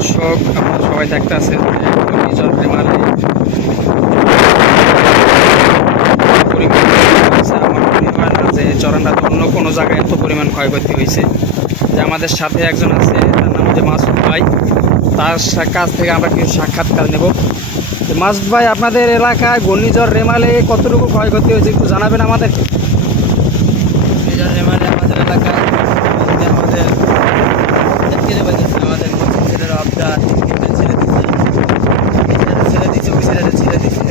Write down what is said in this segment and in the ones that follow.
দর্শক, আপনারা সবাই দেখতে আছেন যে ঘূর্ণিঝড় রেমালে পরিমাণ হয়েছে। আমার মনে হয় না যে চরণরাতে অন্য কোনো জায়গায় এত পরিমাণ ক্ষয়ক্ষতি হয়েছে। যে আমাদের সাথে একজন আছে, তার নাম হচ্ছে মাসুদ ভাই। তার কাছ থেকে আমরা কিছু সাক্ষাৎকার নেব। মাসুদ ভাই, আপনাদের এলাকায় ঘূর্ণিঝড় রেমালে কতটুকু ক্ষয়ক্ষতি হয়েছে একটু জানাবেন আমাদেরকে। ঘূর্ণিঝড় রেমালে আমাদের এলাকায় আমাদের ছেলে বাজেছে, আমাদের মসজিদ ছেলেরা আবদার ছেড়ে দিচ্ছে, ছেড়ে দিচ্ছে, ওই ছেলেটা ছেড়ে দিচ্ছে,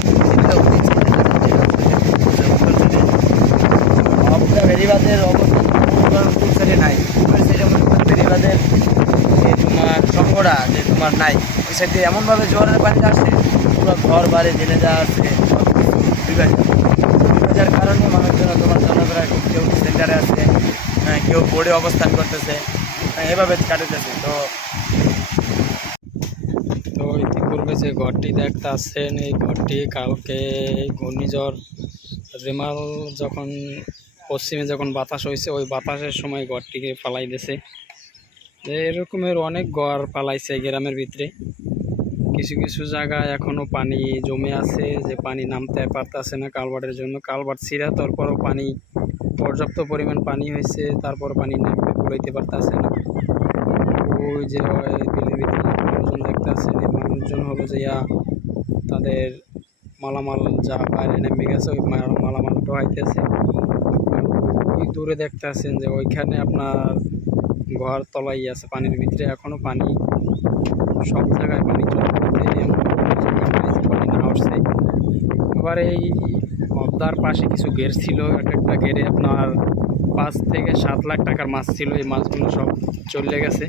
আবদা বেরিবাদের অবস্থা কোন সাইডে নাই। ওই সাইডে মনে করেন বেরিবাদের যে তোমার সংগড়া যে তোমার নাই, ওই সাইডে এমনভাবে জোয়ারের পানি আসছে, পুরো ঘর বাড়ি জেলে যাওয়া আসছে, সব কিছু যার কারণে মানুষজন তোমার চলাফেরা, কেউ সেন্টারে আসছে, কেউ বোর্ডে অবস্থান করতেছে, এভাবে কাটাতেছে। তো ইতিপূর্বে যে ঘরটি দেখতে আসছেন, এই ঘরটি কালকে ঘূর্ণিঝড় রেমাল যখন পশ্চিমে যখন বাতাস হয়েছে, ওই বাতাসের সময় ঘরটিকে পালাই দিয়েছে। এরকমের অনেক ঘর পালাইছে গ্রামের ভিতরে। কিছু কিছু জায়গায় এখনও পানি জমে আছে, যে পানি নামতে পারতেছে না কালভার্টের জন্য। কালভার্ট ছিঁড়া, তারপরও পানি পর্যাপ্ত পরিমাণ পানি হয়েছে, তারপর পানি নামতে কুলাইতে পারতেছে না। ওই যে বিলের ভিতরে মানুষজন দেখতে আছেন, এই মানুষজন হলো যে তাদের মালামাল যা বাইরে নেমে গেছে, ওই মালামাল টোহাইতেছে। ওই দূরে দেখতে আছেন যে ওইখানে আপনার ঘর তলাই আছে পানির ভিতরে, এখনও পানি সব জায়গায় পানি চলতে পানি না আসছে। আবার এই পদ্মার পাশে কিছু গের ছিল, এক একটা গেরে আপনার 5 থেকে 7 লাখ টাকার মাছ ছিল। এই মাছগুলো সব চলে গেছে।